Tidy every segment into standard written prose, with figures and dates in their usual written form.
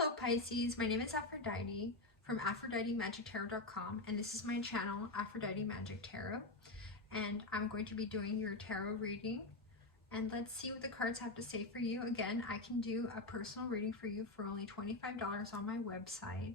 Hello Pisces, my name is Aphrodite from AphroditeMagicTarot.com, and this is my channel, Aphrodite Magic Tarot, and I'm going to be doing your tarot reading, and let's see what the cards have to say for you. Again, I can do a personal reading for you for only $25 on my website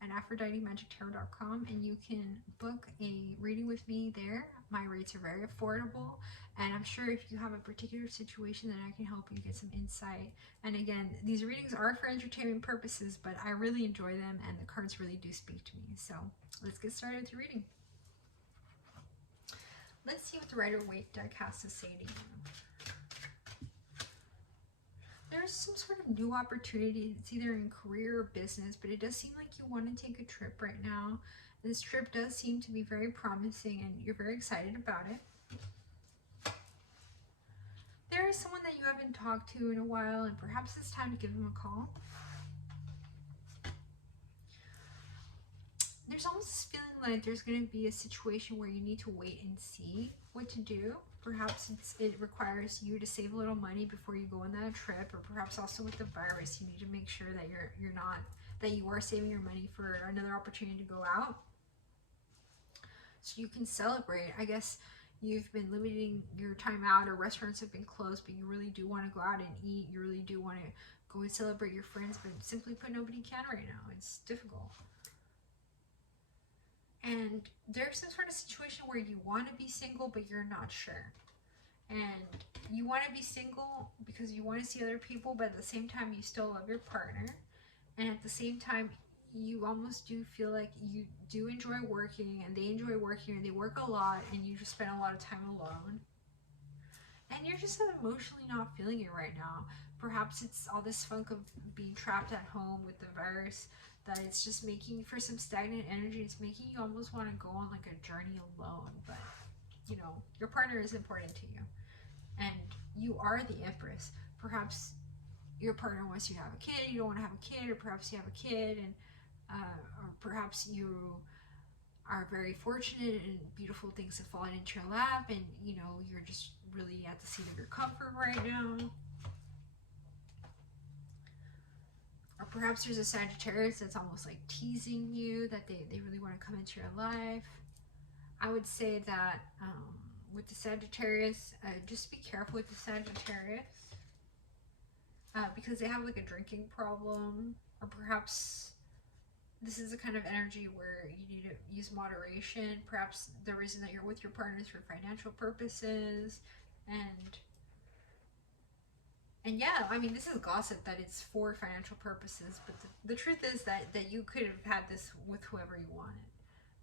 at AphroditeMagicTarot.com, and you can book a reading with me there. My rates are very affordable, and I'm sure if you have a particular situation, then I can help you get some insight. And again, these readings are for entertainment purposes, but I really enjoy them, and the cards really do speak to me. So let's get started with the reading. Let's see what the Rider-Waite deck has to say to you. There's some sort of new opportunity. It's either in career or business, but it does seem like you want to take a trip right now. This trip does seem to be very promising, and you're very excited about it. There is someone that you haven't talked to in a while, and perhaps it's time to give them a call. There's almost this feeling like there's going to be a situation where you need to wait and see what to do. Perhaps it requires you to save a little money before you go on that trip, or perhaps also with the virus, you need to make sure that you are saving your money for another opportunity to go out, so you can celebrate. I guess you've been limiting your time out, or restaurants have been closed, but you really do want to go out and eat. You really do want to go and celebrate your friends, but simply put, nobody can right now. It's difficult. And there's some sort of situation where you want to be single, but you're not sure. And you want to be single because you want to see other people, but at the same time, you still love your partner. And at the same time, you almost do feel like you do enjoy working, and they enjoy working, and they work a lot, and you just spend a lot of time alone. And you're just emotionally not feeling it right now. Perhaps it's all this funk of being trapped at home with the virus, that it's just making for some stagnant energy. It's making you almost want to go on like a journey alone, but you know, your partner is important to you, and you are the Empress. Perhaps your partner wants you to have a kid, you don't want to have a kid, or perhaps you have a kid, and or perhaps you are very fortunate and beautiful things have fallen into your lap, and you know, you're just really at the seat of your comfort right now. Or perhaps there's a Sagittarius that's almost like teasing you, that they really want to come into your life. I would say that with the Sagittarius, just be careful with the Sagittarius, because they have like a drinking problem, or perhaps this is a kind of energy where you need to use moderation. Perhaps the reason that you're with your partner is for financial purposes, and yeah, I mean, this is gossip that it's for financial purposes, but the truth is that you could have had this with whoever you wanted.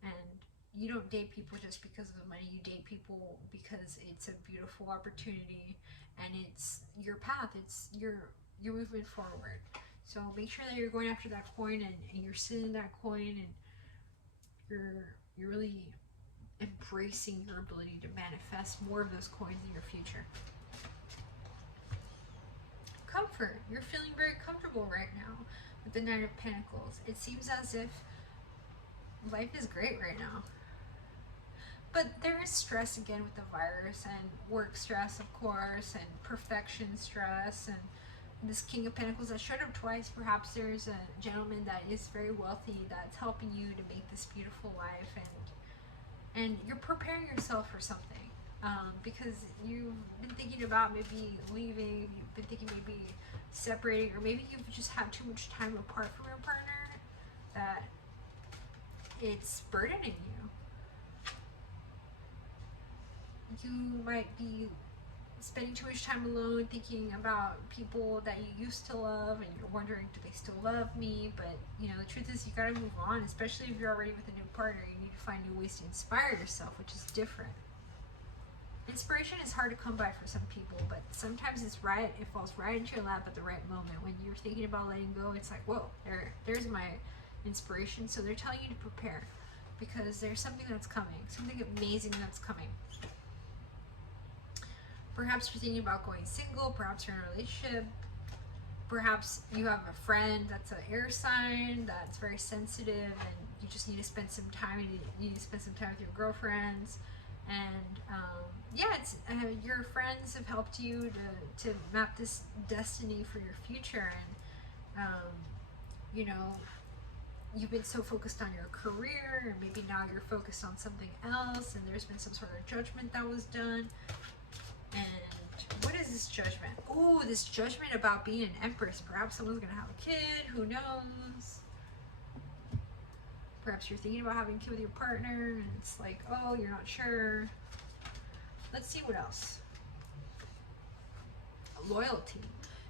And you don't date people just because of the money. You date people because it's a beautiful opportunity, and it's your path. It's your movement forward. So make sure that you're going after that coin, and you're sitting that coin, and you're really embracing your ability to manifest more of those coins in your future. Comfort. You're feeling very comfortable right now with the Knight of Pentacles. It seems as if life is great right now. But there is stress again with the virus, and work stress, of course, and perfection stress, and this King of Pentacles that showed up twice. Perhaps there's a gentleman that is very wealthy that's helping you to make this beautiful life, and you're preparing yourself for something. Because you've been thinking about maybe leaving, you've been thinking maybe separating, or maybe you've just had too much time apart from your partner that it's burdening you. You might be spending too much time alone, thinking about people that you used to love, and you're wondering, do they still love me? But you know, the truth is, you gotta move on, especially if you're already with a new partner. You need to find new ways to inspire yourself, which is different. Inspiration is hard to come by for some people, but sometimes it falls right into your lap at the right moment. When you're thinking about letting go, it's like, whoa, there's my inspiration. So they're telling you to prepare, because there's something that's coming, something amazing that's coming. Perhaps you're thinking about going single, perhaps you're in a relationship, perhaps you have a friend that's an air sign that's very sensitive, and you just need to spend some time, and you need to spend some time with your girlfriends. And yeah, it's your friends have helped you to map this destiny for your future, and you know, you've been so focused on your career, and maybe now you're focused on something else, and there's been some sort of judgment that was done. And what is this judgment? Oh, this judgment about being an empress. Perhaps someone's gonna have a kid, who knows? Perhaps you're thinking about having a kid with your partner, and it's like, oh, you're not sure. Let's see what else. Loyalty.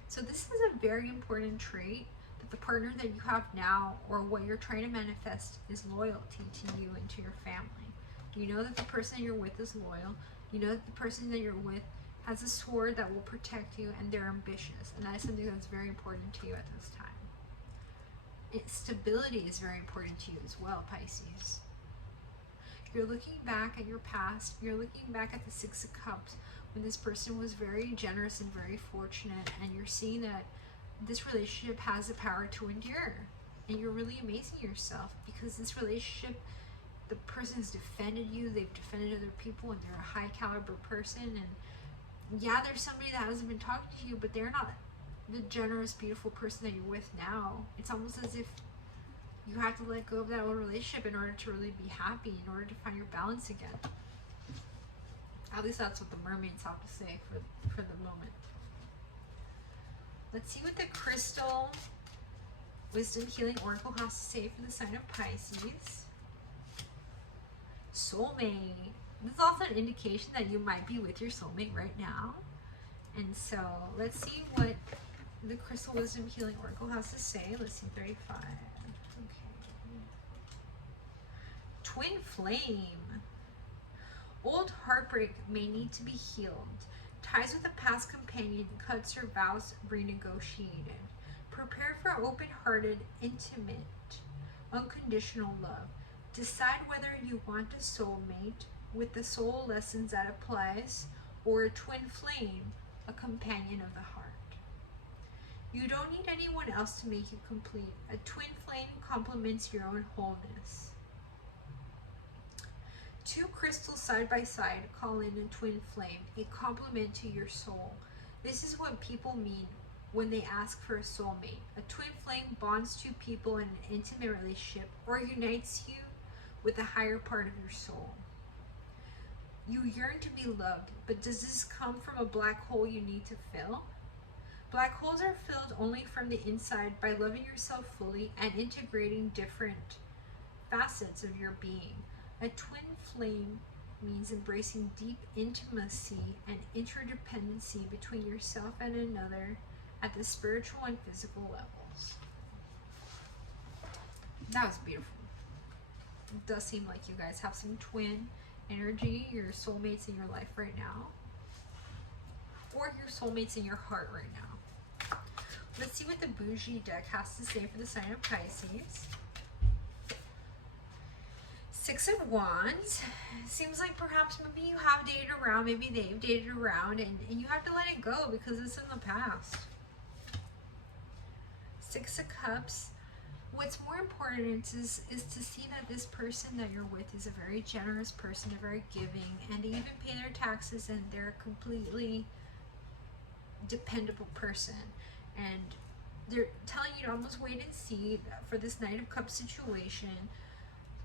So this is a very important trait, that the partner that you have now, or what you're trying to manifest, is loyalty to you and to your family. You know that the person you're with is loyal. You know that the person that you're with has a sword that will protect you, and they're ambitious. And that is something that's very important to you at this time. Stability is very important to you as well, Pisces. You're looking back at your past. You're looking back at the Six of Cups, when this person was very generous and very fortunate, and you're seeing that this relationship has the power to endure. And you're really amazing yourself, because this relationship, the person has defended you, they've defended other people, and they're a high caliber person. And yeah, there's somebody that hasn't been talking to you, but they're not the generous, beautiful person that you're with now. It's almost as if you have to let go of that old relationship in order to really be happy, in order to find your balance again. At least that's what the mermaids have to say for the moment. Let's see what the Crystal Wisdom Healing Oracle has to say for the sign of Pisces. Soulmate. This is also an indication that you might be with your soulmate right now. And so let's see what the Crystal Wisdom Healing Oracle has to say. Let's see, 35. Okay. Twin Flame. Old heartbreak may need to be healed. Ties with a past companion, cuts or vows renegotiated. Prepare for open-hearted, intimate, unconditional love. Decide whether you want a soulmate with the soul lessons that applies, or a twin flame, a companion of the heart. You don't need anyone else to make you complete. A twin flame complements your own wholeness. Two crystals side by side call in a twin flame, a complement to your soul. This is what people mean when they ask for a soulmate. A twin flame bonds two people in an intimate relationship, or unites you with the higher part of your soul. You yearn to be loved, but does this come from a black hole you need to fill? Black holes are filled only from the inside by loving yourself fully and integrating different facets of your being. A twin flame means embracing deep intimacy and interdependency between yourself and another at the spiritual and physical levels. That was beautiful. It does seem like you guys have some twin energy, your soulmates in your life right now, or your soulmates in your heart right now. Let's see what the Boujie deck has to say for the sign of Pisces. Six of Wands. Seems like perhaps maybe you have dated around, maybe they've dated around, and you have to let it go because it's in the past. Six of Cups. What's more important is to see that this person that you're with is a very generous person, a very giving, and they even pay their taxes, and they're a completely dependable person. And they're telling you to almost wait and see for this Knight of Cups situation.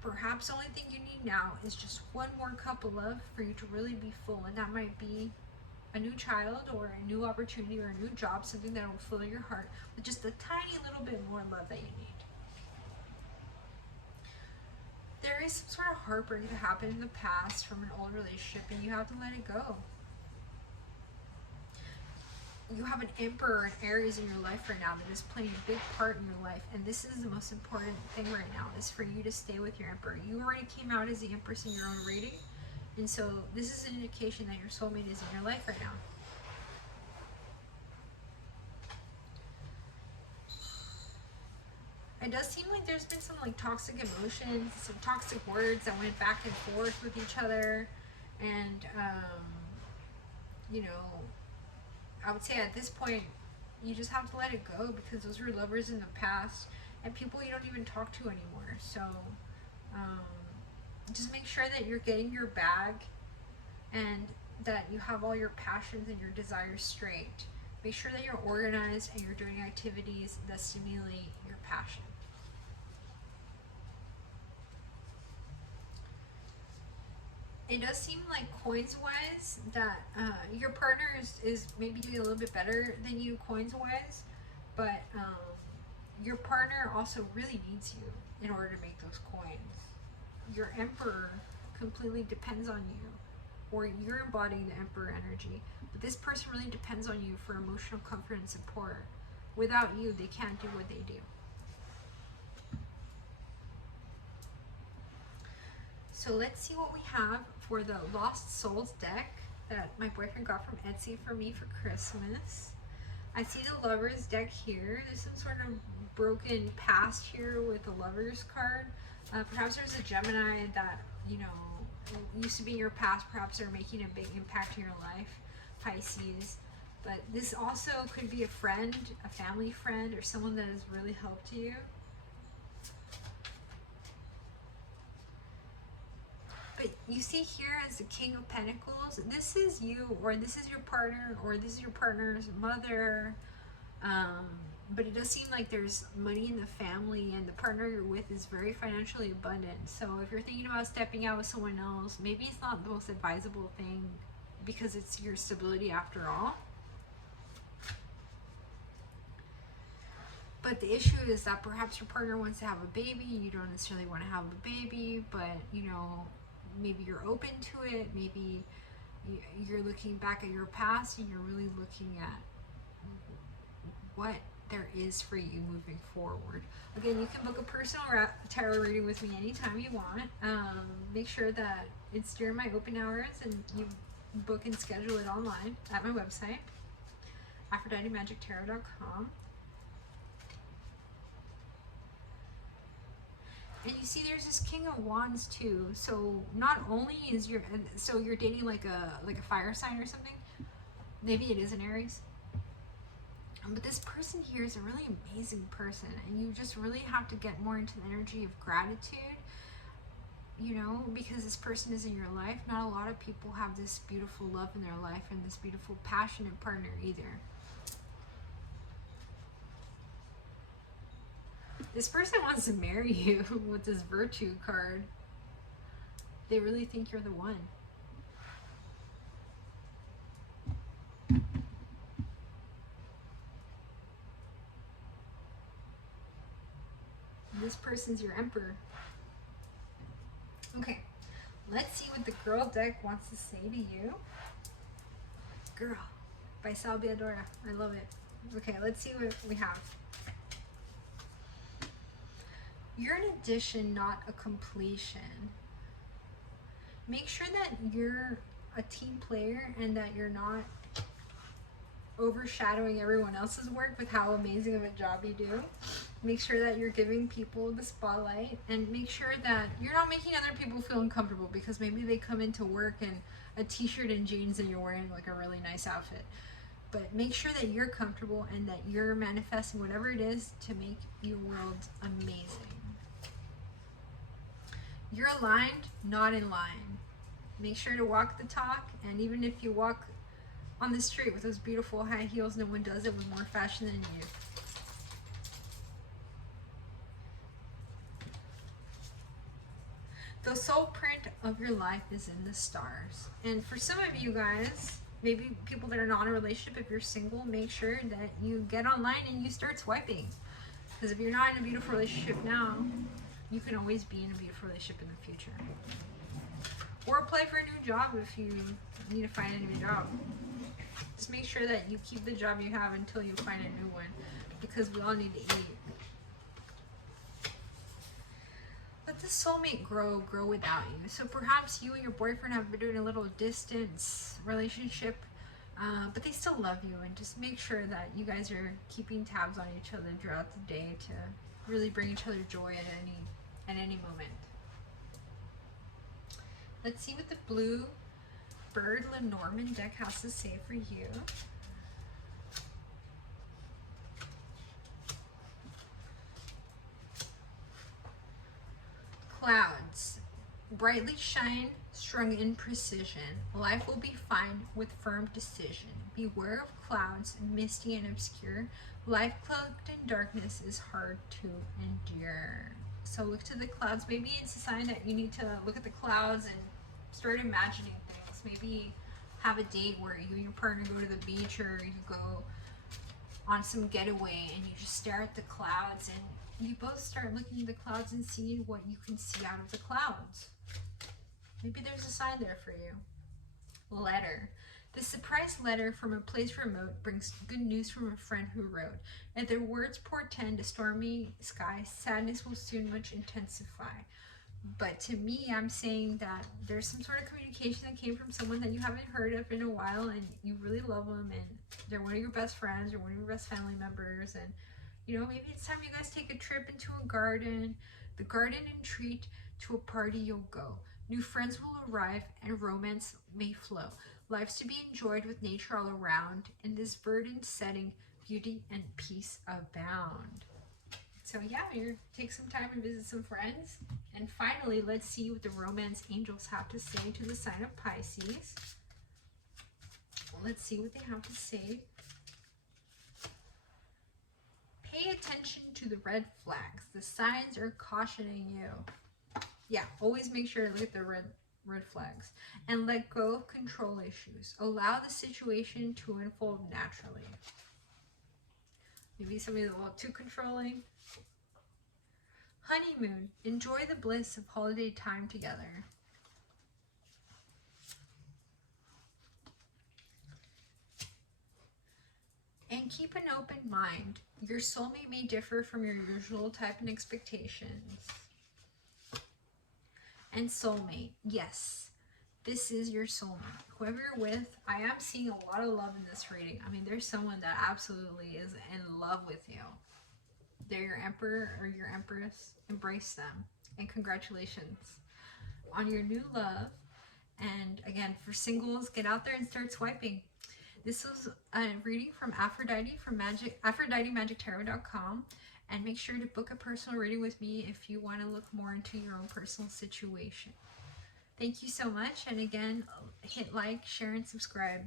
Perhaps the only thing you need now is just one more cup of love for you to really be full, and that might be a new child or a new opportunity or a new job, something that will fill your heart with just a tiny little bit more love that you need. There is some sort of heartbreak that happened in the past from an old relationship, and you have to let it go. You have an Emperor and Aries in your life right now that is playing a big part in your life, and this is the most important thing right now, is for you to stay with your Emperor. You already came out as the Empress in your own reading, and so this is an indication that your soulmate is in your life right now. It does seem like there's been some like toxic emotions, some toxic words that went back and forth with each other, and you know, I would say at this point you just have to let it go, because those were lovers in the past and people you don't even talk to anymore. So just make sure that you're getting your bag and that you have all your passions and your desires straight. Make sure that you're organized and you're doing activities that stimulate your passion. It does seem like coins wise that your partner is maybe doing a little bit better than you coins wise, but your partner also really needs you in order to make those coins. Your emperor completely depends on you, or you're embodying the emperor energy, but this person really depends on you for emotional comfort and support. Without you, they can't do what they do. So let's see what we have for the Lost Souls deck that my boyfriend got from Etsy for me for Christmas. I see the Lovers deck here. There's some sort of broken past here with the Lovers card. Perhaps there's a Gemini that, you know, used to be your past. Perhaps they're making a big impact in your life, Pisces. But this also could be a friend, a family friend, or someone that has really helped you. But you see here as the King of Pentacles, this is you, or this is your partner, or this is your partner's mother. But it does seem like there's money in the family, and the partner you're with is very financially abundant. So if you're thinking about stepping out with someone else, maybe it's not the most advisable thing because it's your stability after all. But the issue is that perhaps your partner wants to have a baby, you don't necessarily want to have a baby, but you know, maybe you're open to it. Maybe you're looking back at your past and you're really looking at what there is for you moving forward. Again, you can book a personal tarot reading with me anytime you want. Make sure that it's during my open hours, and you book and schedule it online at my website, AphroditeMagicTarot.com. And you see there's this King of Wands too. So not only is you're dating like a fire sign or something. Maybe it is an Aries. But this person here is a really amazing person, and you just really have to get more into the energy of gratitude, you know, because this person is in your life. Not a lot of people have this beautiful love in their life and this beautiful passionate partner either. This person wants to marry you with this Virtue card. They really think you're the one. This person's your Emperor. Okay, let's see what the Gurl deck wants to say to you. Gurl by Biadora. I love it. Okay, let's see what we have. You're an addition, not a completion. Make sure that you're a team player and that you're not overshadowing everyone else's work with how amazing of a job you do. Make sure that you're giving people the spotlight, and make sure that you're not making other people feel uncomfortable because maybe they come into work in a t-shirt and jeans and you're wearing like a really nice outfit. But make sure that you're comfortable and that you're manifesting whatever it is to make your world amazing. You're aligned, not in line. Make sure to walk the talk, and even if you walk on the street with those beautiful high heels, no one does it with more fashion than you. The soul print of your life is in the stars. And for some of you guys, maybe people that are not in a relationship, if you're single, make sure that you get online and you start swiping. Because if you're not in a beautiful relationship now, you can always be in a beautiful relationship in the future. Or apply for a new job if you need to find a new job. Just make sure that you keep the job you have until you find a new one, because we all need to eat. Let the soulmate grow without you. So perhaps you and your boyfriend have been doing a little distance relationship, but they still love you, and just make sure that you guys are keeping tabs on each other throughout the day to really bring each other joy at any moment. Let's see what the Bluebird Lenormand deck has to say for you. Clouds. brightly shine, strung in precision. Life will be fine with firm decision. Beware of clouds, misty and obscure. Life cloaked in darkness is hard to endure. So look to the clouds. Maybe it's a sign that you need to look at the clouds and start imagining things. Maybe have a date where you and your partner go to the beach, or you go on some getaway and you just stare at the clouds, and you both start looking at the clouds and seeing what you can see out of the clouds. Maybe there's a sign there for you. Letter. The surprise letter from a place remote brings good news from a friend who wrote. If their words portend a stormy sky, sadness will soon much intensify. But to me, I'm saying that there's some sort of communication that came from someone that you haven't heard of in a while, and you really love them, and they're one of your best friends or one of your best family members. And you know, maybe it's time you guys take a trip into a garden, the garden, and treat to a party you'll go. New friends will arrive and romance may flow. Life's to be enjoyed with nature all around. In this verdant setting, beauty and peace abound. So yeah, you take some time and visit some friends. And finally, let's see what the romance angels have to say to the sign of Pisces. Let's see what they have to say. Pay attention to the red flags. The signs are cautioning you. Yeah, always make sure to look at the red flags. And let go of control issues. Allow the situation to unfold naturally. Maybe somebody's a little too controlling. Honeymoon. Enjoy the bliss of holiday time together. And keep an open mind. Your soulmate may differ from your usual type and expectations. And soulmate. Yes, this is your soulmate. Whoever you're with, I am seeing a lot of love in this reading. I mean, there's someone that absolutely is in love with you. They're your emperor or your empress. Embrace them. And congratulations on your new love. And again, for singles, get out there and start swiping. This was a reading from Aphrodite from AphroditeMagicTarot.com. And make sure to book a personal reading with me if you want to look more into your own personal situation. Thank you so much. And again, hit like, share, and subscribe.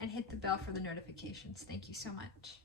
And hit the bell for the notifications. Thank you so much.